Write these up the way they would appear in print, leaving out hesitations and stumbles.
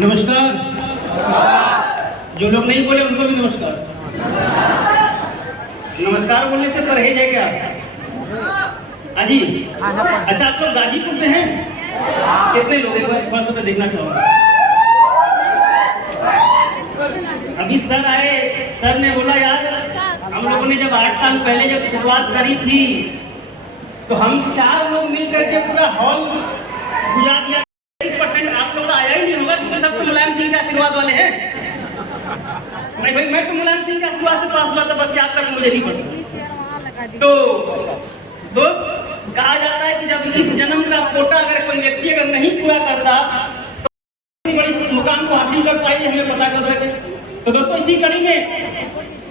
नमस्कार। जो लोग नहीं बोले उनको भी नमस्कार। नमस्कार बोलने से परहेज है क्या? अजी अच्छा, आप लोग गाजीपुर से हैं? कितने लोग? एक बार तो देखना चाहूँगा। अभी सर आए, सर ने बोला यार हम लोगों ने जब 8 साल पहले जब शुरुआत करी थी तो हम 4 लोग मिल करके पूरा हॉल बुझा दिया। 30% आप लोग आया ही नहीं होगा क्योंकि सब तो मुलायम सिंह के आशीर्वाद वाले हैं। नहीं भाई, मैं तो मुलायम सिंह के आशीर्वाद से पास हुआ था, बस आज तक मुझे नहीं पता। तो दोस्त, कहा जाता है कि जब इस जन्म का कोटा अगर कोई व्यक्ति अगर नहीं पूरा करता तो बड़ी मुकाम को हासिल कर पाई, हमें पता कर सके। तो दोस्तों, इसी कड़ी में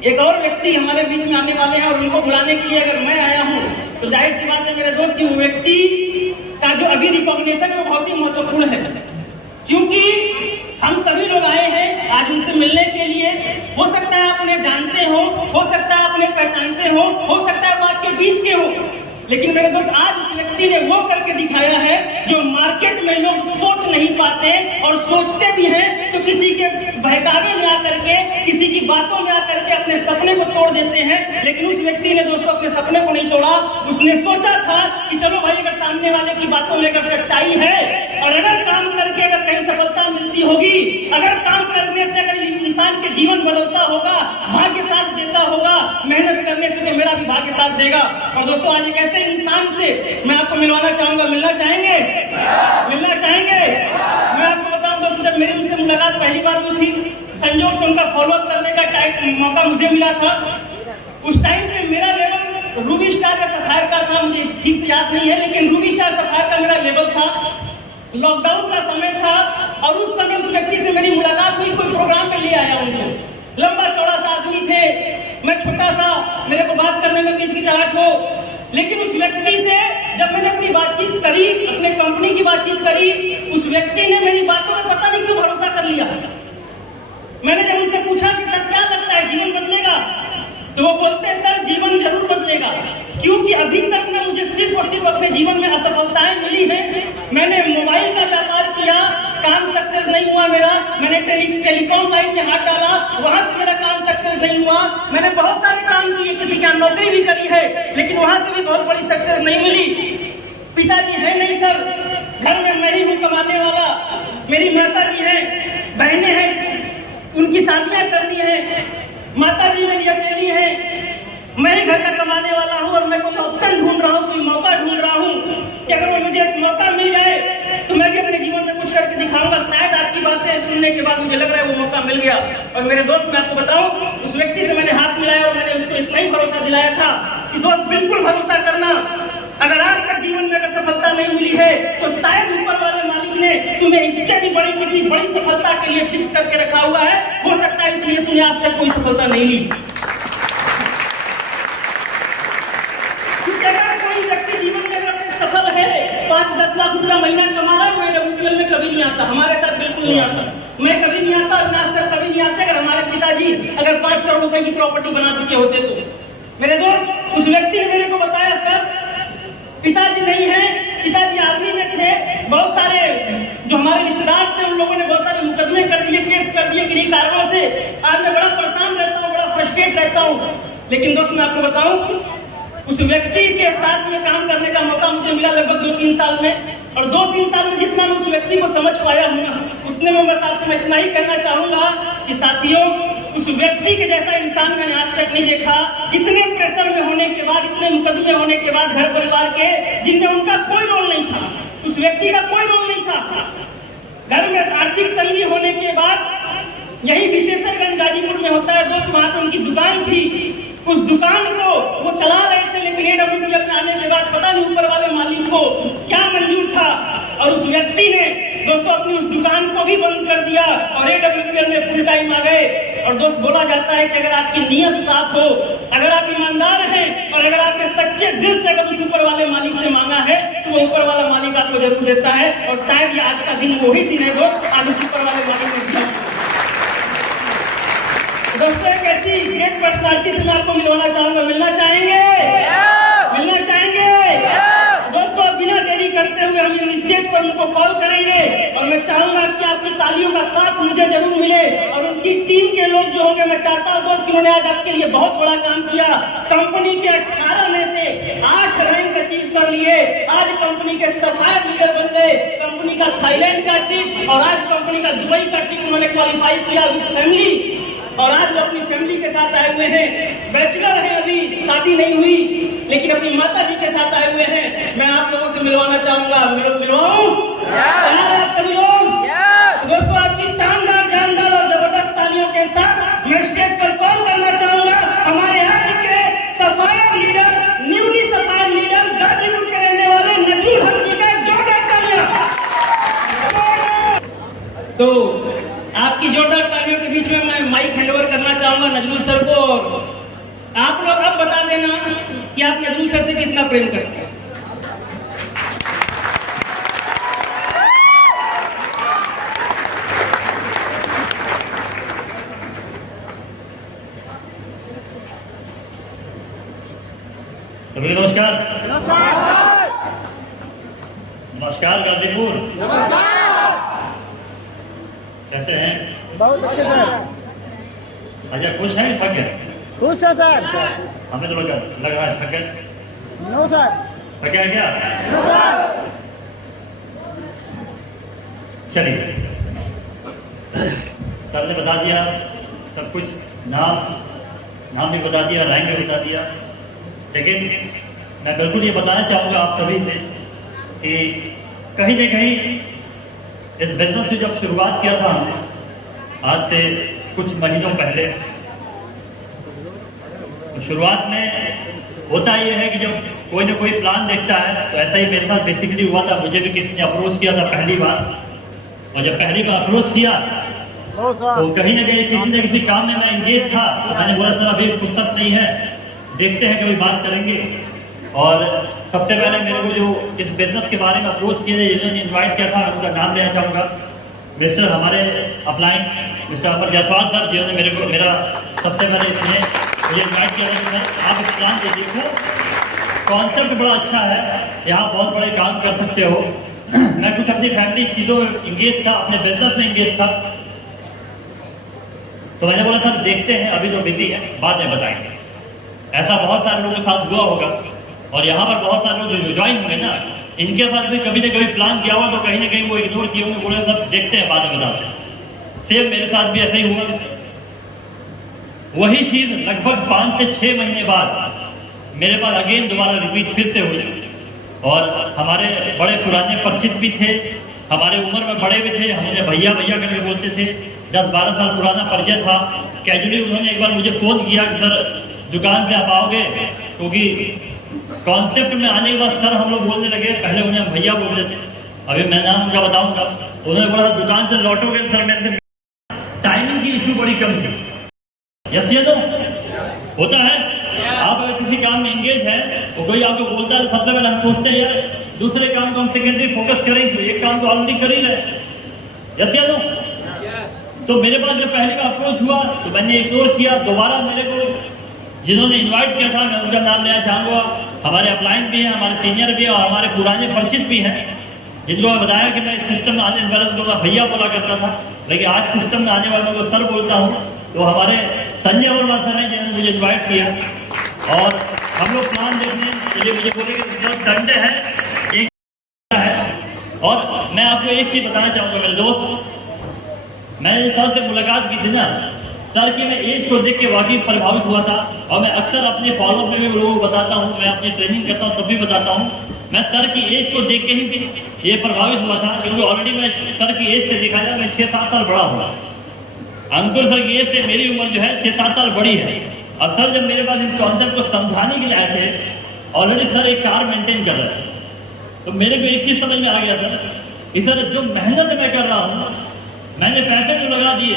एक और व्यक्ति हमारे बीच में आने वाले हैं और उनको बुलाने के लिए अगर मैं आया हूँ तो जाहिर सी बात है मेरे दोस्त की वो व्यक्ति का जो अभी रिकॉग्निशन वो बहुत ही महत्वपूर्ण है, क्योंकि हम सभी लोग आए हैं आज उनसे मिलने के लिए। हो सकता है आप उन्हें जानते हो सकता है आप उन्हें पहचानते हो सकता है वो आपके बीच के हो, लेकिन मेरे दोस्त आज उस व्यक्ति ने वो करके दिखाया है जो मार्केट में लोग सोच नहीं पाते, और सोचते भी हैं तो किसी के बहकावे में आकर के, किसी की बातों में आकर के अपने सपने को तोड़ देते हैं। लेकिन उस व्यक्ति ने दोस्तों अपने सपने को नहीं तोड़ा। उसने सोचा था कि चलो भाई, अगर सामने वाले की बातों में अगर सच्चाई है और अगर काम करके अगर कहीं सफलता मिलती होगी, अगर काम करने से अगर इंसान के जीवन बदलता होगा, भाग्य साथ देता होगा, मेहनत करने से तो मेरा भी भाग्य साथ देगा। और दोस्तों, आज एक ऐसे इंसान से मैं आपको मिलवाना चाहूंगा। मिलना चाहेंगे? मिलना चाहेंगे? मैं आपको बताऊं दोस्तों, जब मेरी उनसे मुलाकात पहली बार हुई थी, संजोग से उनका फॉलोअप करने का मौका मुझे मिला था। उस टाइम पे मेरा लेवल रूबी स्टार का सफायर का था, मुझे ठीक से याद नहीं है, लेकिन रूबी स्टार सफायर का मेरा लेवल था। लॉकडाउन का समय था और उस समय उस व्यक्ति से मेरी मुलाकात हुई। कोई प्रोग्राम पे ले आया उनको, लंबा चौड़ा सा आदमी थे, मैं छोटा सा, मेरे को बात करने में हिचकिचाहट हो। लेकिन उस व्यक्ति से जब मैंने अपनी बातचीत करी, अपने कंपनी की बातचीत करी, उस व्यक्ति ने मेरी बातों में पता नहीं क्यों भरोसा कर लिया। मैंने जब उनसे पूछा कि सर क्या लगता है जीवन बदलेगा, तो वो बोलते हैं सर जीवन जरूर बदलेगा, क्योंकि अभी तक में मुझे सिर्फ और सिर्फ अपने जीवन में असफलताएं मिली हैं। मैंने मोबाइल का व्यापार किया, काम सक्सेस नहीं हुआ मेरा। मैंने टेलीकॉम लाइन में हाथ डाला, वहां से मेरा काम सक्सेस नहीं हुआ। मैंने बहुत सारे काम किए, किसी की नौकरी भी करी है, लेकिन वहां से भी बहुत बड़ी सक्सेस नहीं मिली। पिताजी है नहीं सर, घर में मैं ही हूँ कमाने वाला, मेरी माता जी है, बहनें हैं, उनकी शादियां करनी है, माता जी मेरी अकेली है, मैं ही घर का कमाने वाला हूँ और मैं कोई ऑप्शन ढूंढ रहा हूँ, कोई मौका ढूंढ रहा हूँ कि अगर मुझे एक मौका मिल जाए तो मैं भी अपने जीवन में कुछ करके दिखाऊंगा। शायद आपकी बातें सुनने के बाद मुझे लग रहा है वो मौका मिल गया। और मेरे दोस्त, मैं आपको बताऊं, उस व्यक्ति से मैंने हाथ मिलाया और मैंने उसको इतना ही भरोसा दिलाया था कि दोस्त बिल्कुल भरोसा करना, अगर आज तक जीवन में अगर सफलता नहीं मिली है तो शायद ऊपर वाले मालिक ने तुम्हें इससे भी बड़ी किसी बड़ी सफलता के लिए फिक्स करके रखा हुआ है। हो सकता है इसलिए तुम्हें आज तक कोई सफलता नहीं ली। कोई व्यक्ति जीवन में अगर सफल है, 5-10 लाख रुपया महीना कमा रहा है, वो AWPL में कभी नहीं आता, हमारे साथ बिल्कुल नहीं आता। मैं कभी नहीं आता, ना सर कभी नहीं आते। अगर हमारे पिताजी अगर 5 करोड़ रुपए की प्रॉपर्टी बना चुके होते तो। मेरे दोस्त, उस व्यक्ति ने मेरे को बताया सर पिताजी नहीं है, पिताजी आर्मी में थे, बहुत सारे जो हमारे रिश्तेदार थे उन लोगों ने बहुत सारे मुकदमे कर दिए, केस कर दिए किन्हीं कारणों से। आज मैं बड़ा परेशान रहता हूँ, बड़ा फ्रस्ट्रेट रहता हूँ। लेकिन दोस्त, मैं आपको बताऊं, उस व्यक्ति के साथ में काम करने का मौका मुझे मिला लगभग 2-3 साल में, और 2-3 साल में जितना मैं उस व्यक्ति को समझ पाया हूँ उतने में बस आपको मैं इतना ही कहना चाहूंगा कि साथियों, उस व्यक्ति के जैसा इंसान मैंने आज तक नहीं देखा। इतने प्रेशर में होने के बाद, इतने मुकदमे होने के बाद, घर परिवार के जिनमें उनका कोई रोल नहीं था, उस व्यक्ति का कोई रोल नहीं था। घर में आर्थिक तंगी होने के बाद यही विशेषरगंज गाजीपुर में होता है दोस्त, वहां पर उनकी दुकान थी। उस दुकान को वो चला रहे थे, लेकिन AWPL में आने के बाद पता नहीं ऊपर वाले मालिक को क्या मंजूर था, और उस व्यक्ति ने दोस्तों अपनी उस दुकान को भी बंद कर दिया और AWPL में फुल टाइम आ गए। और दोस्त, बोला जाता है कि अगर आपकी नीयत साफ हो, अगर आप ईमानदार हैं और अगर आपने सच्चे दिल से अगर उस ऊपर वाले मालिक से मांगा है तो वो ऊपर वाला मालिक आपको जरूर देता है। और शायद ये आज का दिन वही दिन है दोस्त, आज उस ऊपर वाले मालिक ने दिया। दोस्तों, एक ऐसी ग्रेट पर्सनालिटी से मैं आपको मिलवाना चाहूंगा। मिलना चाहेंगे? मिलना चाहेंगे? दोस्तों, बिना देरी करते हुए हम निश्चित पर उनको कॉल करेंगे और मैं चाहूंगा कि आपकी तालियों का साथ मैं चाहता हूँ दोस्त कि उन्होंने आज आपके लिए बहुत बड़ा काम किया। कंपनी के 18 में से 8 रैंक अचीव कर लिए। आज कंपनी के सफायर लीडर बन गए। कंपनी का थाईलैंड का ट्रिप और आज कंपनी का दुबई का ट्रिप उन्होंने क्वालिफाई किया विद फैमिली, और आज वो अपनी फैमिली के साथ आए हुए हैं। बैचलर है, अभी शादी नहीं हुई, लेकिन अपनी माता जी के साथ आए हुए हैं। मैं आप लोगों से मिलवाना चाहूंगा, मिलवाऊं सभी लोग। दोस्तों, आपकी शानदार जानदार और जबरदस्त तालियों के साथ मैं स्टेज पर कॉल करना चाहूंगा हमारे आज के sapphire leader, newly sapphire leader, Ghazipur के रहने वाले नजरुल हक जी का जोरदार तालियां। तो आपकी जोरदार तालियों के बीच में मैं माइक हैंडओवर करना चाहूंगा नजरुल सर को। आप लोग अब बता देना कि आप नजरुल सर से कितना प्रेम करते हैं। सभी नमस्कार। नमस्कार गाजीपुर। कैसे हैं? बहुत अच्छे सर। अच्छा, खुश हैं थक गए? खुश है सर। हमें तो लग रहा है थक गए। No sir. थक गया क्या? No sir. चलिए, सर ने बता दिया सब कुछ, नाम भी बता दिया, रैंक भी बता दिया, लेकिन मैं बिल्कुल ये बताना चाहूँगा आप सभी से कि कहीं न कहीं इस बिजनेस की जब शुरुआत किया था हमने आज से कुछ महीनों पहले, तो शुरुआत में होता ये है कि जब कोई ना कोई प्लान देखता है, तो ऐसा ही मेरे साथ बेसिकली हुआ था। मुझे भी किसी ने अप्रोच किया था पहली बार, और जब पहली बार अप्रोच किया तो कहीं ना कहीं किसी न किसी काम में मैं इंगेज था। तो मैंने बोला सर अभी फुर्सत नहीं है, देखते हैं कभी बात करेंगे। और सबसे पहले मेरे को जो इस बिजनेस के बारे में अप्रोच किए जिन्होंने इन्वाइट किया था, उनका नाम लेना चाहूँगा। मिस्टर हमारे अपलाइन मिस्टर अमर जायसवाल सर, जिन्होंने मेरा सबसे पहले इसमें मुझे इन्वाइट किया था कि सर आप इस प्लान को देखो, कॉन्सेप्ट बड़ा अच्छा है, यहाँ बहुत बड़े काम कर सकते हो। मैं कुछ अपनी फैमिली चीज़ों में इंगेज था, अपने बिजनेस में इंगेज था, तो मैंने बोला सर देखते हैं, अभी तो बिजी है, बाद में बताएंगे। ऐसा बहुत सारे लोगों के साथ हुआ होगा, और यहाँ पर बहुत सारे लोग जो ज्वाइन हुए ना, इनके साथ भी कभी न कभी प्लान किया हुआ, तो कहीं ना कहीं वो इग्नोर किए होंगे, बोले सब देखते हैं बाद में बताते हैं। सेम मेरे साथ भी ऐसा ही हुआ। वही चीज़ लगभग 5 से 6 महीने बाद मेरे पास अगेन दोबारा रिपीट फिर से हुई, और हमारे बड़े पुराने परिचित भी थे, हमारे उम्र में बड़े भी थे, हम उन्हें भैया भैया करके बोलते थे, 10-12 साल पुराना परिचय था। कैजुअली उन्होंने एक बार मुझे फ़ोन किया कि सर दुकान पे आप आओगे, क्योंकि कॉन्सेप्ट में आने के बाद सर हम लोग बोलने लगे। पहले उन्हें भैया बोलते थे, अभी मैं नाम उनका बताऊंगा। उन्होंने बोला दुकान से लौटोगे सर, मैं टाइमिंग की इशू बड़ी कम थी। यस ये तो होता है, आप अगर किसी काम में इंगेज है तो कोई आपको बोलता है, सबसे पहले हम सोचते हैं यार दूसरे काम को हम सेकेंडरी फोकस करेंगे, एक काम तो ऑलरेडी कर ही रहे। यस ये तो मेरे पास जब पहले का अप्रोच हुआ तो मैंने इग्नोर किया। दोबारा मेरे को जिन्होंने इन्वाइट किया था, मैं उनका नाम लेना चाहूँगा। हमारे अपलाइन भी हैं, हमारे सीनियर भी हैं, और हमारे पुराने परिचित भी हैं, जिनको मैं बताया कि मैं इस सिस्टम में आने वाले लोगों का भैया बोला करता था, लेकिन आज सिस्टम में आने वालों को सर बोलता हूँ। तो हमारे संजय वर्मा सर हैं जिन्होंने मुझे इन्वाइट किया, और हम लोग प्लान देखने के लिए मुझे बोले कि संडे है, एक है। और मैं आपको एक चीज़ बताना चाहूँगा मेरे दोस्त, मैंने सर से मुलाकात की थी ना, सर की मैं एज को देख के वाकई प्रभावित हुआ था। और मैं अक्सर अपने फॉलोअप में भी लोगों को बताता हूँ, मैं अपनी ट्रेनिंग करता हूँ तब भी बताता हूँ, मैं सर की एज को देख के ही ये प्रभावित हुआ था, क्योंकि ऑलरेडी मैं सर की एज से देखा जाए मैं 6-7 साल बड़ा हुआ। अंकुर सर की एज से मेरी उम्र जो है 6-7 साल बड़ी है। और सर जब मेरे पास इस कॉन्सेप्ट को समझाने के लिए आए थे, ऑलरेडी सर एक कार मेंटेन कर रहे थे, तो मेरे को एक चीज़ समझ में आ गया सर कि सर जो मेहनत मैं कर रहा हूँ, मैंने पैसे तो लगा दिए,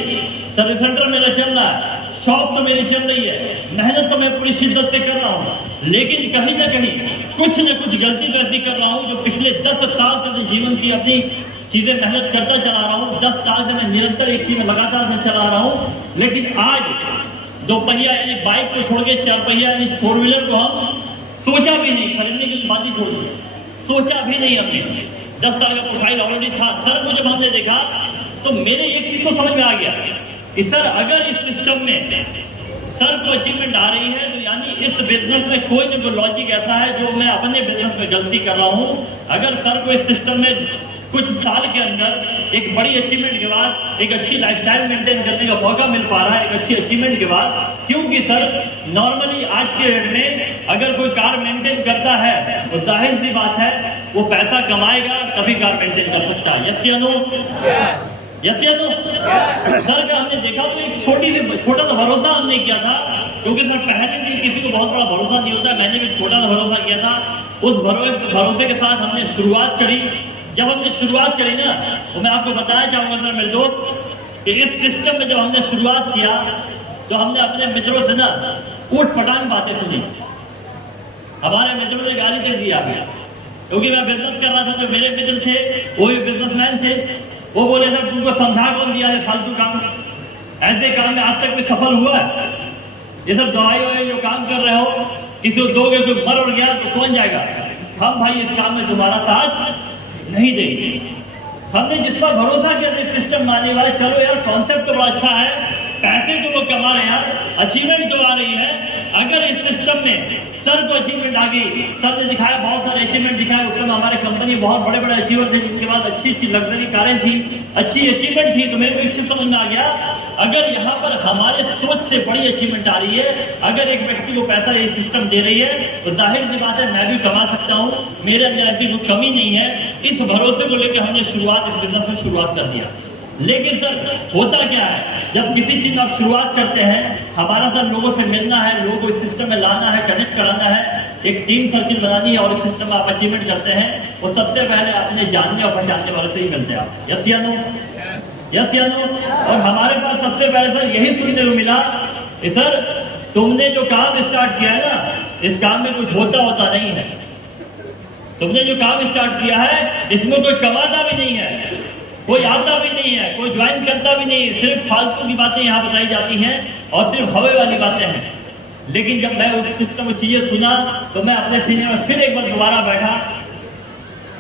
सर्विस सेंटर मेरा चल रहा है, शॉप तो मेरी चल रही है, मेहनत तो मैं पूरी शिद्दत से कर रहा हूँ, लेकिन कहीं ना कहीं कुछ न कुछ गलती तो ऐसी कर रहा हूँ जो पिछले 10 साल से जीवन की अपनी चीज़ें मेहनत करता चला रहा हूँ। 10 साल से मैं निरंतर एक चीज़ में लगातार मैं चला रहा हूँ, लेकिन आज 2 पहिया यानी बाइक को छोड़ के 4 पहिया यानी 4 व्हीलर को हम सोचा भी नहीं, खरीदने की बात ही छोड़ दी, सोचा भी नहीं हमने। 10 साल का प्रोफाइल ऑलरेडी था। सर मुझे हमने देखा तो मेरे एक चीज़ को समझ में आ गया कि सर अगर इस सिस्टम में सर को अचीवमेंट आ रही है तो यानी इस बिजनेस में कोई न कोई लॉजिक ऐसा है जो मैं अपने बिजनेस में गलती कर रहा हूँ। अगर सर को इस सिस्टम में कुछ साल के अंदर एक बड़ी अचीवमेंट के बाद एक अच्छी लाइफस्टाइल मेंटेन करने का मौका मिल पा रहा है एक अच्छी अचीवमेंट के बाद, क्योंकि सर नॉर्मली आज के डेट में अगर कोई कार मेंटेन करता है तो जाहिर सी बात है वो पैसा कमाएगा तभी कार मेंटेन कर सकता है। यस या नो? यस या नो? सर का हमने देखा तो एक छोटा सा भरोसा हमने किया था, क्योंकि सर पहले भी किसी को बहुत बड़ा भरोसा नहीं होता, मैंने भी छोटा सा भरोसा किया था। उस भरोसे के साथ हमने शुरुआत करी। जब हमने शुरुआत करी ना तो मैं आपको बताना चाहूंगा सर मेरे दोस्त कि इस सिस्टम में जब हमने शुरुआत किया तो हमने अपने मित्रों से ना ऊट पटांग बातें सुनी। हमारे मित्रों ने गाली दे दिया, क्योंकि मैं बिजनेस कर रहा था, जो मेरे मित्र थे वो भी बिजनेसमैन थे। वो बोले सर तुमको समझा कौन दिया है फालतू काम, ऐसे काम में आज तक भी सफल हुआ है? ये सब दवाई वाई जो काम कर रहे हो किसी को दोगे तो मर उड़ गया तो कौन जाएगा? हम भाई इस काम में तुम्हारा साथ नहीं देंगे। हमने जिस पर भरोसा किया था सिस्टम आने वाले, चलो यार कॉन्सेप्ट तो बड़ा अच्छा है, पैसे तो लोग कमा रहे हैं यार, अचीवमेंट तो आ रही है। अगर इस सिस्टम में सर को अचीवमेंट आ गई, सर ने दिखाया बहुत सारे अचीवमेंट दिखाए, उस समय हमारे कंपनी बहुत बड़े बड़े अचीवर थे जिनके पास अच्छी अच्छी लग्जरी कारें थी, अच्छी अचीवमेंट थी। तो मेरे को एक चीज समझ में आ गया, अगर यहाँ पर हमारे सोच से बड़ी अचीवमेंट आ रही है, अगर एक व्यक्ति को पैसा ये सिस्टम दे रही है तो जाहिर सी बात है मैं भी कमा सकता हूँ, मेरे अंदर ऐसी कोई कमी नहीं है। इस भरोसे को लेकर हमने शुरुआत इस बिजनेस में शुरुआत कर दिया। लेकिन सर होता क्या है, जब किसी चीज आप शुरुआत करते हैं, हमारा सर लोगों से मिलना है, लोगों को इस सिस्टम में लाना है, कनेक्ट कराना है, एक टीम सर्किल बनानी है और इस सिस्टम में आप अचीवमेंट करते हैं, वो सबसे पहले अपने जानने और पहचानने वाले से ही मिलते हैं आप। यस या नो? यस या नो? और हमारे पास सबसे पहले सर यही सुनने को मिला कि सर तुमने जो काम स्टार्ट किया है ना, इस काम में कुछ होता नहीं है। तुमने जो काम स्टार्ट किया है इसमें कोई कमाता भी नहीं है, कोई आता भी नहीं है, कोई ज्वाइन करता भी नहीं है, सिर्फ फालतू की बातें यहाँ बताई जाती हैं और सिर्फ हवे वाली बातें हैं। लेकिन जब मैं उस सिस्टम में चीजें सुना तो मैं अपने सीनियर में फिर एक बार दोबारा बैठा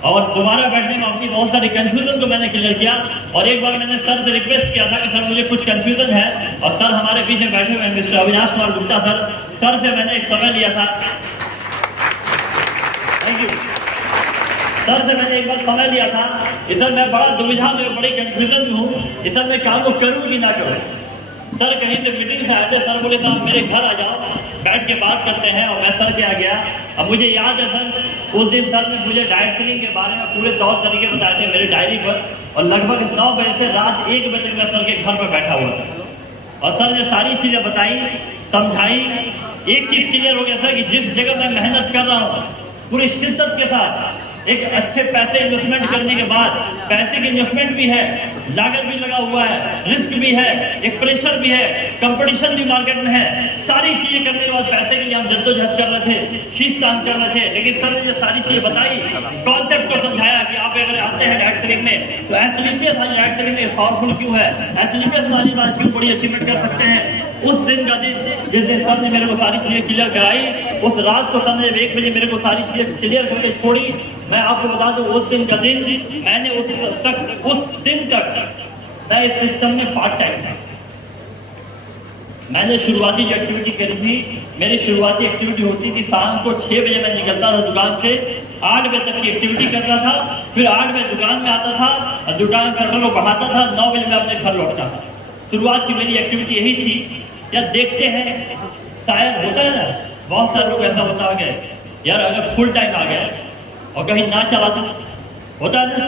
और दोबारा बैठने में अपनी बहुत सारी कंफ्यूजन को मैंने क्लियर किया। और एक बार मैंने सर से रिक्वेस्ट किया था कि सर मुझे कुछ कंफ्यूजन है, और सर हमारे पीछे बैठे हुए हैं मिस्टर अविनाश कुमार गुप्ता सर से मैंने एक समय लिया था। थैंक यू सर से मैंने एक बार समय लिया था कि सर मैं बड़ा दुविधा में, बड़ी कंफ्यूजन में हूँ कि सर मैं काम को करूँ कि ना करूँ। सर कहीं से मीटिंग से आए थे, सर बोले साहब मेरे घर आ जाओ, बैठ के बात करते हैं। और मैं सर के आ गया। अब मुझे याद है सर उस दिन सर ने मुझे डाइट फिलिंग के बारे में पूरे तौर तरीके बताए थे मेरी डायरी पर, और लगभग 9 बजे से रात 1 बजे मैं सर के घर पर बैठा हुआ था और सर ने सारी चीजें बताई, समझाई। एक चीज क्लियर हो गया सर कि जिस जगह मैं मेहनत कर रहा हूँ पूरी शिद्दत के साथ, एक अच्छे पैसे इन्वेस्टमेंट करने के बाद, पैसे की इन्वेस्टमेंट भी है, लागत भी लगा हुआ है, रिस्क भी है, एक प्रेशर भी है, कंपटीशन भी मार्केट में है, सारी चीजें करने के बाद पैसे के लिए हम जद्दोजहद कर रहे थे, शीश तान कर रहे थे। लेकिन सर ने जो सारी चीजें बताई, कॉन्सेप्ट को समझाया कि आप अगर आते हैं डायरेक्ट सेलिंग में तो एसलीपियस डायरेक्ट सेलिंग में पावरफुल क्यों है, एसलीपियस वाली बात क्यों बड़ी अचीवमेंट कर सकते हैं। उस दिन का दिन जिस दिन सर ने मेरे को सारी चीजें क्लियर कराई, उस रात को सर ने 1 बजे मेरे को सारी चीजें क्लियर करके छोड़ी। मैं आपको बता दूं उस दिन का दिन मैंने उस दिन तक मैं इस सिस्टम में पार्ट टाइम था। मैंने शुरुआती जो एक्टिविटी करी थी, मेरी शुरुआती एक्टिविटी होती थी शाम को 6 बजे मैं निकलता था दुकान से, 8 बजे तक की एक्टिविटी करता था, फिर 8 बजे दुकान में आता था और दुकान का को बढ़ाता था, 9 बजे मैं अपने घर लौटता था। शुरुआत की मेरी एक्टिविटी यही थी। यार देखते हैं शायद होता है ना, बहुत सारे लोग ऐसा होता है यार अगर फुल टाइम आ गया और कहीं ना चला तो होता है ना,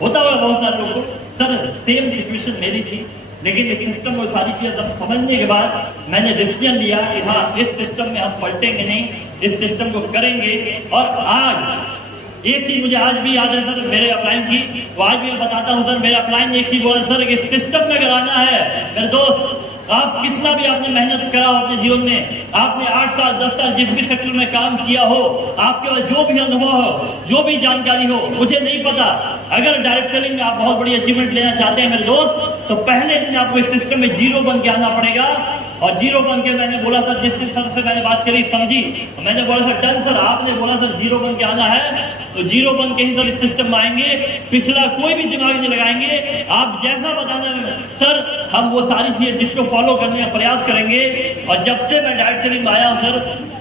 होता होगा बहुत सारे लोगों को। सर सेम सिचुएशन मेरी थी, लेकिन इस सिस्टम को सारी चीजें सब समझने के बाद मैंने डिसीजन लिया कि हाँ इस सिस्टम में हम पलटेंगे नहीं, इस सिस्टम को करेंगे। और आज एक चीज मुझे आज भी याद है सर मेरे अपलाइन की, तो आज भी मैं बताता हूँ सर मेरे अपलाइन ने एक चीज बोला सर कि सिस्टम में अगर आना है मेरे दोस्त, आप कितना भी आपने मेहनत करा हो अपने जीवन में, आपने 8 साल 10 साल जिस भी सेक्टर में काम किया हो, आपके पास जो भी अनुभव हो, जो भी जानकारी हो, मुझे नहीं पता, अगर डायरेक्ट सेलिंग में आप बहुत बड़ी अचीवमेंट लेना चाहते हैं मेरे दोस्त, तो पहले दिन आपको इस सिस्टम में जीरो बन के आना पड़ेगा। और जीरो बन के मैंने बोला सर, जिस सर से मैंने बात करी समझी, मैंने बोला सर डन सर, आपने बोला सर जीरो बन के आना है तो जीरो बन के ही सर इस सिस्टम में आएंगे, पिछला कोई भी दिमाग नहीं लगाएंगे, आप जैसा बताना सर हम वो सारी चीजें जिसको फॉलो करने का प्रयास करेंगे। और जब से मैं डाइट ट्रेनिंग में आया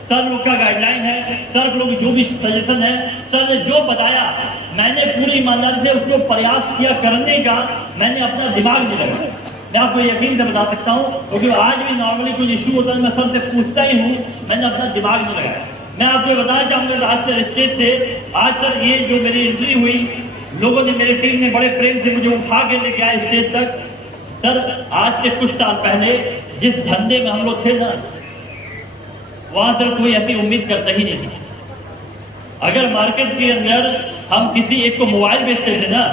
सर लोग का गाइडलाइन है, सर लोग जो भी सजेशन है, सर ने जो बताया मैंने पूरी ईमानदारी से उसको प्रयास किया करने का, मैंने अपना दिमाग नहीं लगाया। मैं आपको यकीन से बता सकता हूँ, क्योंकि आज भी नॉर्मली कोई इशू होता है मैं सर से पूछता ही हूँ, मैंने अपना दिमाग नहीं लगाया। मैं आपको बताना चाहूँगा आज से स्टेज से, आज सर ये जो मेरी एंट्री हुई, लोगों ने मेरी टीम ने बड़े प्रेम से मुझे उठा के लेके आए स्टेज तक। सर आज से कुछ साल पहले जिस धंधे में हम लोग थे ना, वहां सर कोई ऐसी उम्मीद करता ही नहीं था। अगर मार्केट के अंदर हम किसी एक को मोबाइल बेचते थे ना,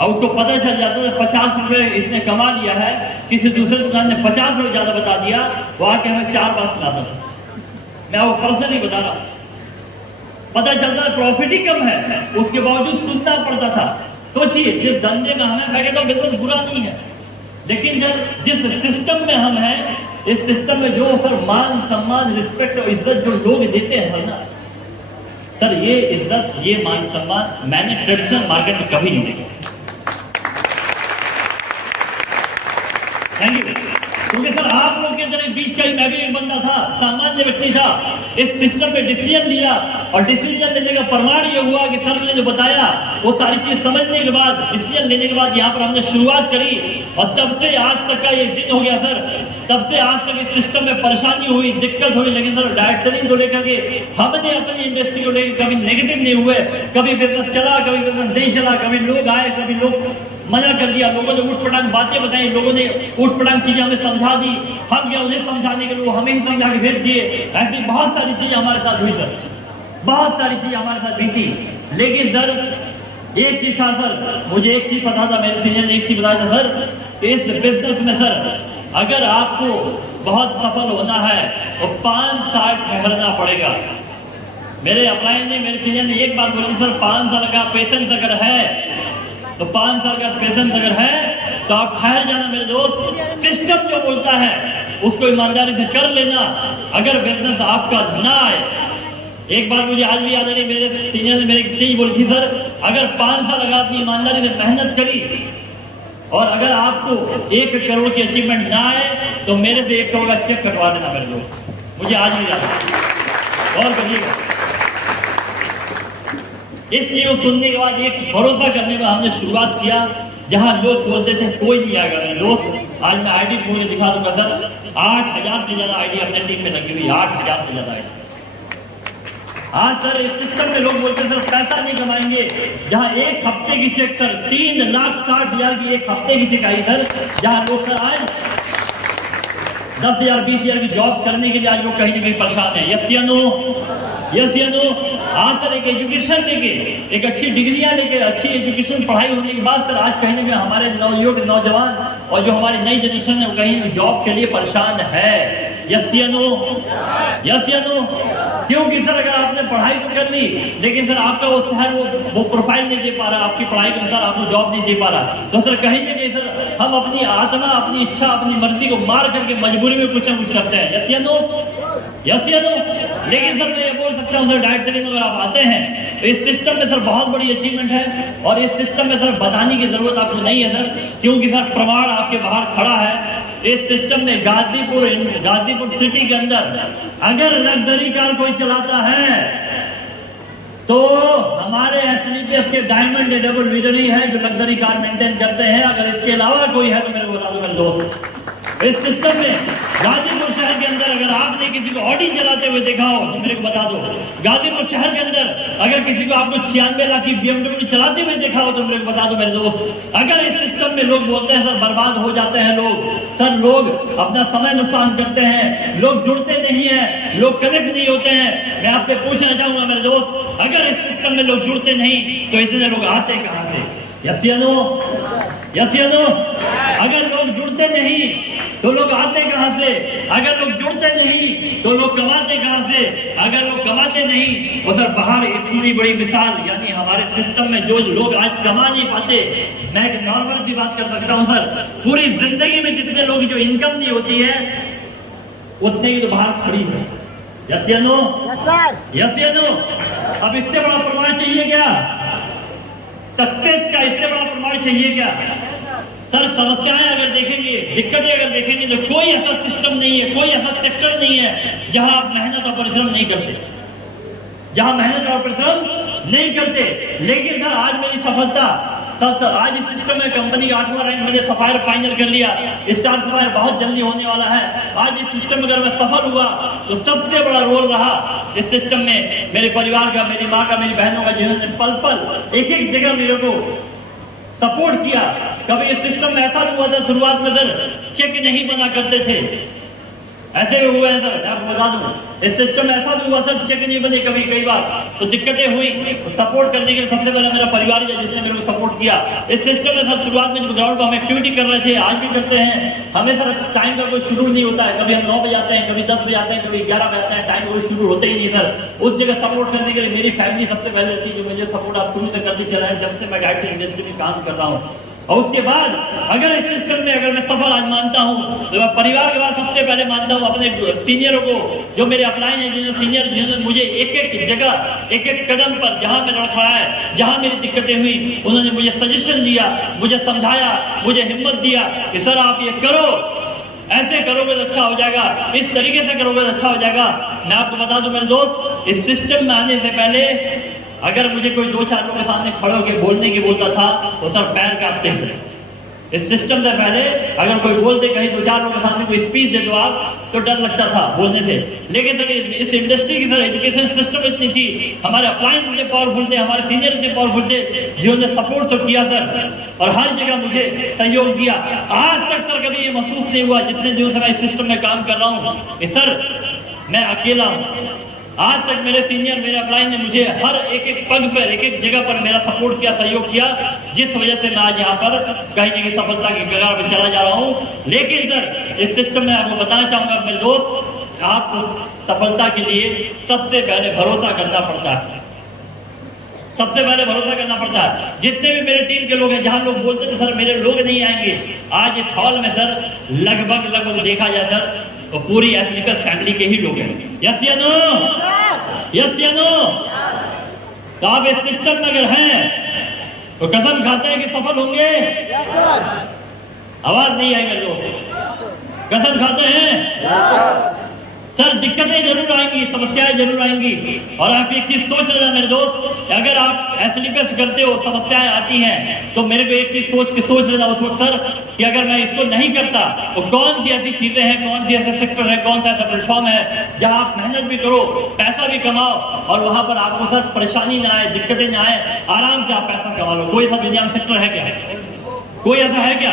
और उसको पता चल जाता है 50 रुपये इसने कमा लिया है, किसी दूसरे दुकान ने 50 रुपये ज्यादा बता दिया, वो आके हमें 4 बात सुनाता था। मैं वो पर्सनली बता रहा हूँ, पता चलता है प्रॉफिट ही कम है, उसके बावजूद सुनना पड़ता था। सोचिए जिस धंधे में हमें, मैं कहता हूँ बिल्कुल बुरा नहीं है, लेकिन जब जिस सिस्टम में हम हैं, इस सिस्टम में जो सर मान सम्मान रिस्पेक्ट और इज्जत जो लोग देते हैं ना सर, ये इज्जत ये मान सम्मान मैंने ट्रेडिशनल मार्केट में कभी नहीं देखा। Thank you. क्योंकि सर आप लोग के अंदर बीच का ही मैं भी एक बंदा था, सामान्य व्यक्ति था, इस सिस्टम पे डिसीजन लिया और डिसीजन लेने का प्रमाण ये हुआ कि सर ने जो बताया वो सारी चीज समझने के बाद, डिसीजन लेने के बाद यहाँ पर हमने शुरुआत करी और तब से आज तक का ये दिन हो गया सर। तब से आज तक इस सिस्टम में परेशानी हुई, दिक्कत हुई, लेकिन सर डाइट ट्रेनिंग को लेकर के हमने अपनी इंडस्ट्री को लेकर कभी नेगेटिव नहीं हुए, कभी बिजनेस चला, कभी बिजनेस नहीं चला, कभी लोग आए, कभी लोग मना कर दिया, लोगों ने उठ पटांग बातें बताई, लोगों ने उठ पटांग चीजें हमें समझा दी, हम क्या उन्हें समझाने के लोग हमें ही समझा के भेज दिए। ऐसी बहुत सारी चीजें हमारे साथ हुई सर, बहुत सारी चीजें हमारे साथ बीती। लेकिन सर एक चीज था सर, मुझे एक चीज पता था, मेरे सीनियर ने एक चीज बताया था सर, इस बिजनेस में सर अगर आपको बहुत सफल होना है तो 5 साल ठहरना पड़ेगा। मेरे अपलाइन ने, मेरे सीनियर ने एक बात बोली सर, 5 साल का पेशेंस अगर है तो 5 साल का पेशेंस अगर है तो आप ठहर जाना मेरे दोस्त। सिस्टम जो बोलता है उसको ईमानदारी से कर लेना। अगर बिजनेस आपका ना आए, एक बार मुझे आज भी याद है, मेरे सीनियर ने मेरे चीज बोली थी सर, अगर 5 साल अगर आपने ईमानदारी से मेहनत करी और अगर आपको 1 करोड़ की अचीवमेंट ना आए तो मेरे से 1 करोड़ का चेक कटवा देना मेरे लोग। मुझे आज भी याद है। और करिएगा इस चीज को सुनने के बाद एक भरोसा करने में हमने शुरुआत किया, जहां लोग सोचते थे कोई नहीं आएगा। मेरे दोस्त आज मैं आईडी खोल के दिखा दूंगा सर, 8000 से ज्यादा आईडी अपने टीम में लगी हुई, 8000 से ज्यादा आईडी। आज सर इस सिस्टम में लोग बोलते हैं सर पैसा नहीं कमाएंगे, जहां 1 हफ्ते की चेक सर 3,60,000 की 1 हफ्ते की चेक आई सर, जहां लोग सर आए 10,000 20,000 की जॉब करने के लिए आज लोग कहीं ना कहीं परेशान है। यस या नो, यस या नो। आज सर एक एजुकेशन लेके, एक अच्छी डिग्रियां लेके, अच्छी एजुकेशन पढ़ाई होने के बाद सर आज कहीं ना कहीं हमारे नवयुवक नौजवान और जो हमारी नई जनरेशन है वो कहीं जॉब के लिए परेशान है। यस या नो, यस या नो। क्योंकि सर अगर आपने पढ़ाई तो कर ली, लेकिन सर आपका वो शहर वो प्रोफाइल नहीं दे पा रहा, आपकी पढ़ाई के अनुसार आपको जॉब नहीं दे पा रहा, तो सर कहीं ना कहीं सर हम अपनी आत्मा, अपनी इच्छा, अपनी मर्जी को मार करके मजबूरी में कुछ ना कुछ करते हैं। यस या नो, यस या नो। लेकिन सर मैं ये बोल सकता हूँ सर, डाइट ट्रेनिंग अगर आप आते हैं तो इस सिस्टम में सर बहुत बड़ी अचीवमेंट है और इस सिस्टम में सर बताने की जरूरत आपको नहीं है सर, क्योंकि सर प्रमाण आपके बाहर खड़ा है। इस सिस्टम में गाजीपुर सिटी के अंदर अगर लग्जरी कार कोई चलाता है तो हमारे एसलीपीएस के डायमंड डबल विजरी है जो लग्जरी कार मेंटेन करते हैं। अगर इसके अलावा कोई है तो मेरे को बता दो मेरे दोस्त। इस सिस्टम में गाजीपुर शहर के अंदर अगर आपने किसी को ऑडी चलाते हुए देखा हो तो मेरे को बता दो। गाजीपुर शहर के अंदर अगर किसी को आपको 96 लाख की BMW चलाते हुए देखा हो तो मेरे को बता दो मेरे दोस्त। अगर इस सिस्टम में लोग बोलते हैं सर बर्बाद हो जाते हैं लोग, सर लोग अपना समय नुकसान करते हैं, लोग जुड़ते नहीं है, लोग कनेक्ट नहीं होते हैं, मैं आपसे पूछना चाहूंगा मेरे दोस्त, अगर इस सिस्टम में लोग जुड़ते नहीं तो इतने लोग आते कहां से? यस या नो, यस या नो। अगर लोग जुड़ते नहीं तो लोग आते कहां से? अगर लोग जुड़ते नहीं तो लोग कमाते कहां से? अगर लोग कमाते नहीं तो सर बाहर इतनी बड़ी मिसाल, यानी हमारे सिस्टम में जो लोग आज कमा नहीं पाते, मैं एक नॉर्मल सी बात कर सकता हूं सर, पूरी जिंदगी में जितने लोग जो इनकम नहीं होती है उतने ही तो बाहर खड़ी है। यस या नो? Yes sir. यस या नो? अब इससे बड़ा प्रमाण चाहिए क्या? सक्सेस का इससे बड़ा प्रमाण चाहिए क्या? सर समस्याएं अगर देखेंगे, दिक्कतें अगर देखेंगे तो कोई ऐसा सिस्टम नहीं है, कोई ऐसा सेक्टर नहीं है जहां आप मेहनत और परिश्रम नहीं करते, जहां मेहनत और परिश्रम नहीं करते। लेकिन सर आज मेरी सफलता, सर आज इस सिस्टम में कंपनी 8वां रैंक मैंने सफायर फाइनल कर लिया, स्टार सफायर बहुत जल्दी होने वाला है। आज इस सिस्टम में अगर मैं सफल हुआ तो सबसे बड़ा रोल रहा इस सिस्टम में मेरे परिवार का, मेरी माँ का, मेरी बहनों का, जिन्होंने पल पल एक एक जगह मेरे को सपोर्ट किया। कभी इस सिस्टम में ऐसा हुआ था शुरुआत में सर चेक नहीं बना करते थे, ऐसे भी हुए हैं सर, आपको बता दूं इस सिस्टम में ऐसा भी हुआ सर चेक नहीं बने कभी कई बार, तो दिक्कतें हुई। तो सपोर्ट करने के लिए सबसे पहले मेरा परिवार है जिसने मेरे को सपोर्ट किया। इस सिस्टम में सर शुरुआत में ग्राउंड पर हम एक्टिविटी कर रहे थे, आज भी करते हैं। हमें सर टाइम का कोई शुरू नहीं होता है, कभी हम 9 बजे आते हैं, कभी 10 बजे आते हैं, कभी 11 बजे आते हैं, टाइम कोई शुरू होते ही नहीं सर। उस जगह सपोर्ट करने के लिए मेरी फैमिली सबसे पहले थी जो मुझे सपोर्ट आप शुरू से करती चला है जब से मैं गाइड इंडस्ट्री में काम कर रहा हूँ। और उसके बाद अगर इस सिस्टम में अगर मैं सफल आज मानता हूं तो मैं परिवार के बाद सबसे पहले मानता हूं अपने सीनियरों को, जो मेरे अपलाइन है, जिन्होंने सीनियर, जिन्होंने मुझे एक एक जगह, एक एक कदम पर जहां मैं लड़खड़ाया है, जहां मेरी दिक्कतें हुई, उन्होंने मुझे सजेशन दिया, मुझे समझाया, मुझे हिम्मत दिया कि सर आप ये करो, ऐसे करोगे तो अच्छा हो जाएगा, इस तरीके से करोगे तो अच्छा हो जाएगा। मैं आपको बता दूं मेरे दोस्त, इस सिस्टम में आने से पहले अगर मुझे कोई 2-4 लोगों के सामने खड़े होकर बोलने की बोलता था तो सर पैर कांपते थे। इस सिस्टम से पहले अगर कोई बोलते कहीं 2-4 लोगों के सामने कोई स्पीच दे दो आप तो डर लगता था बोलने से। लेकिन सर इस इंडस्ट्री की सर एजुकेशन सिस्टम इतनी थी, हमारे अपलाइन इतने पावरफुल थे, हमारे सीनियर इतने पावरफुल थे, जिन्होंने सपोर्ट तो किया सर और हर जगह मुझे सहयोग दिया। आज तक सर कभी ये महसूस नहीं हुआ जितने दिनों से मैं इस सिस्टम में काम कर रहा हूँ कि सर मैं अकेला हूँ। आज तक मेरे सीनियर, मेरे अपलाइन ने मुझे हर एक एक पग पर, एक एक जगह पर मेरा सपोर्ट किया, सहयोग किया, जिस वजह से मैं आज यहाँ पर कहीं ना कहीं सफलता की कगार पर चला जा रहा हूँ। लेकिन सर इस सिस्टम में आपको बताना चाहूंगा मेरे दोस्त, आपको सफलता के लिए सबसे पहले भरोसा करना पड़ता है, सबसे पहले भरोसा करना पड़ता है। जितने भी मेरे टीम के लोग हैं, जहां लोग बोलते थे सर मेरे लोग नहीं आएंगे, आज इस हॉल में सर लगभग देखा जाए सर तो पूरी एथलीकस फैमिली के ही लोग हैं। यस या नो? यस या नो? तो आप इस सिस्टम में अगर हैं तो कसम खाते हैं कि सफल होंगे। Yes sir. आवाज नहीं आएगा लोग, कसम खाते हैं सर दिक्कतें जरूर आएंगी, समस्याएं जरूर आएंगी। और आप एक चीज सोच लेना मेरे दोस्त, अगर आप एथलीकस करते हो समस्याएं आती हैं तो मेरे को एक चीज सोच लेना उस वक्त सर कि अगर मैं इसको नहीं करता तो कौन सी ऐसी चीजें हैं, कौन सी ऐसे सेक्टर है, कौन सा ऐसा प्लेटफॉर्म है जहां आप मेहनत भी करो, पैसा भी कमाओ और वहां पर आपको सर परेशानी ना आए, दिक्कतें ना आए, आराम से आप पैसा कमा लो। कोई ऐसा दुनिया में सेक्टर है क्या? कोई ऐसा है क्या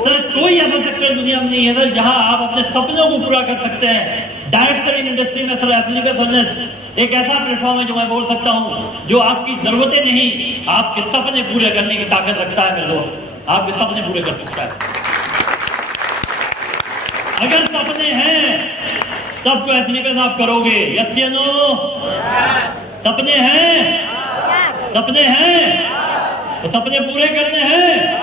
सर? कोई ऐसा सेक्टर दुनिया में नहीं है सर जहां आप अपने सपनों को पूरा कर सकते हैं। डायरेक्ट सर इन इंडस्ट्री में सर एथलीकस फिटनेस एक ऐसा प्लेटफॉर्म है जो मैं बोल सकता हूं जो आपकी जरूरतें नहीं, आपके सपने पूरे करने की ताकत रखता है मेरे दोस्त, आपके सपने पूरे कर सकता है। अगर सपने हैं तब तो एथलीकस आप करोगे। यस या नो? सपने हैं, सपने हैं तो सपने पूरे करने हैं।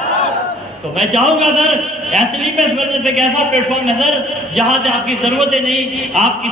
तो मैं चाहूंगा सर एथलीकस फिटनेस एक ऐसा प्लेटफॉर्म है सर जहां से आपकी जरूरतें नहीं, आपकी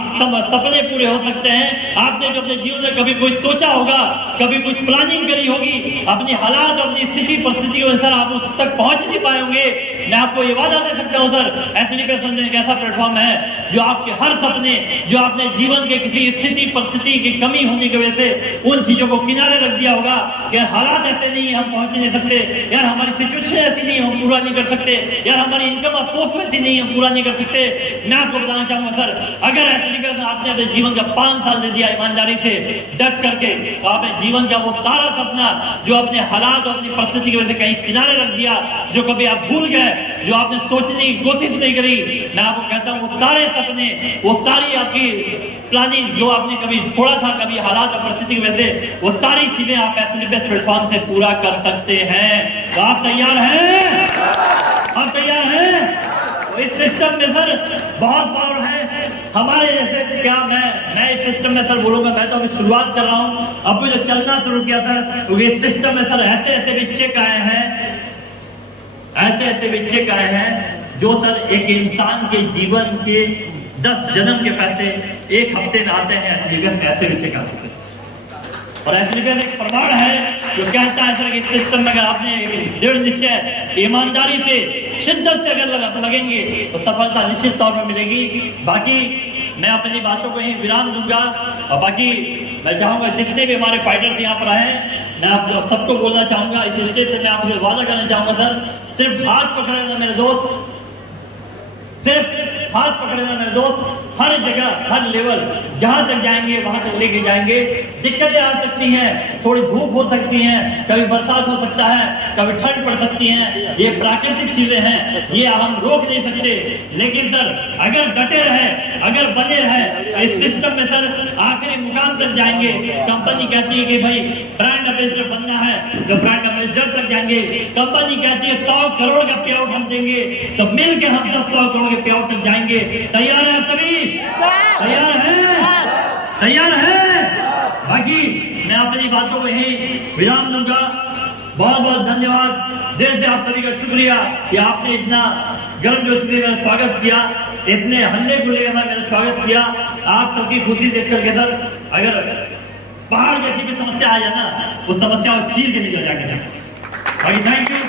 सपने पूरे हो सकते हैं। आपने जो अपने जीवन में कभी कुछ सोचा होगा, कभी कुछ प्लानिंग करी होगी, अपनी हालात, अपनी स्थिति परिस्थिति के अनुसार आप उस तक पहुंच नहीं पाए होंगे, मैं आपको ये वादा दे सकता हूं सर एथलीकस फिटनेस एक ऐसा प्लेटफॉर्म है जो आपके हर सपने, जो आपने जीवन के किसी स्थिति परिस्थिति की कमी होने की वजह से उन चीजों को किनारे रख दिया होगा कि हालात ऐसे नहीं है, हम पहुंच नहीं सकते, यार हमारी सिचुएशन ऐसी नहीं है, हम पूरा नहीं कर सकते, यार हमारी इनकम सोर्स में नहीं, हम पूरा नहीं कर सकते। मैं आपको बताना चाहूंगा सर अगर एथलीकस आपने अपने जीवन का 5 साल दे दिया ईमानदारी से डट करके, तो आपने जीवन का वो सारा सपना जो अपने हालात और अपनी परिस्थिति की वजह से कहीं किनारे रख दिया, जो कभी आप भूल गए, जो आपने सोचने की कोशिश नहीं करी, मैं आपको कहता हूँ वो सारे सपने, वो सारी आपकी प्लानिंग जो आपने कभी छोड़ा था, कभी हालात और परिस्थिति की वजह से, वो सारी चीजें आप एथलीकस प्लेटफॉर्म से पूरा कर सकते हैं। तो आप तैयार हैं? आप तैयार हैं? तो इस सिस्टम में सर बहुत पावर है हमारे जैसे। क्या मैं इस सिस्टम में सर बोलूंगा, मैं तो अभी शुरुआत कर रहा हूँ, अभी जो चलना शुरू किया सर, क्योंकि इस सिस्टम में सर ऐसे ऐसे भी चेक आए हैं, ऐसे ऐसे भी चेक आए हैं जो सर एक इंसान के जीवन के 10 जन्म के पैसे एक हफ्ते में आते हैं एसलीगन में ऐसे रिश्ते का। और एसलीगन एक प्रमाण है जो कहता है सर कि इस सिस्टम में अगर आपने दृढ़ निश्चय ईमानदारी से शिद्दत से अगर लगेंगे तो सफलता निश्चित तौर पर मिलेगी। बाकी मैं अपनी बातों को यहीं विराम दूंगा और बाकी मैं चाहूंगा जितने भी हमारे फाइटर्स यहाँ पर आए मैं आप सबको बोलना चाहूंगा, इस रिश्ते से मैं आपसे वादा करना चाहूंगा सर, सिर्फ हाथ पकड़े ना मेरे दोस्त, सिर्फ हाथ पकड़े ना मेरे दोस्त, हर जगह हर लेवल जहां तक जाएंगे वहां तक लेके जाएंगे। दिक्कतें आ सकती हैं, थोड़ी धूप हो सकती हैं, कभी बरसात हो सकता है, कभी ठंड पड़ सकती है, ये प्राकृतिक चीजें हैं, ये हम रोक नहीं सकते। लेकिन सर अगर डटे रहे, अगर बने रहे इस सिस्टम में सर आखिरी मुकाम तक जाएंगे। कंपनी कहती है कि भाई ब्रांड एम्बेसडर बनना है तो ब्रांड एम्बेसडर तक जाएंगे। कंपनी कहती है 100 करोड़ का पे आउट हम देंगे तो मिलकर हम सब 100 करोड़ के पे आउट तक जाएंगे। तैयार है सभी? तैयार है? तैयार है? बाकी मैं अपनी बातों को यही विराम दूंगा। बहुत बहुत धन्यवाद, दिल से आप सभी का शुक्रिया कि आपने इतना गर्मजोशी से मेरा स्वागत किया, इतने हल्ले गुल्ले में मेरा स्वागत किया। आप सबकी खुशी देख करके सर अगर पहाड़ जैसी भी समस्या आ जाए ना उस समस्या को चीर के निकल जाएंगे। Thank you.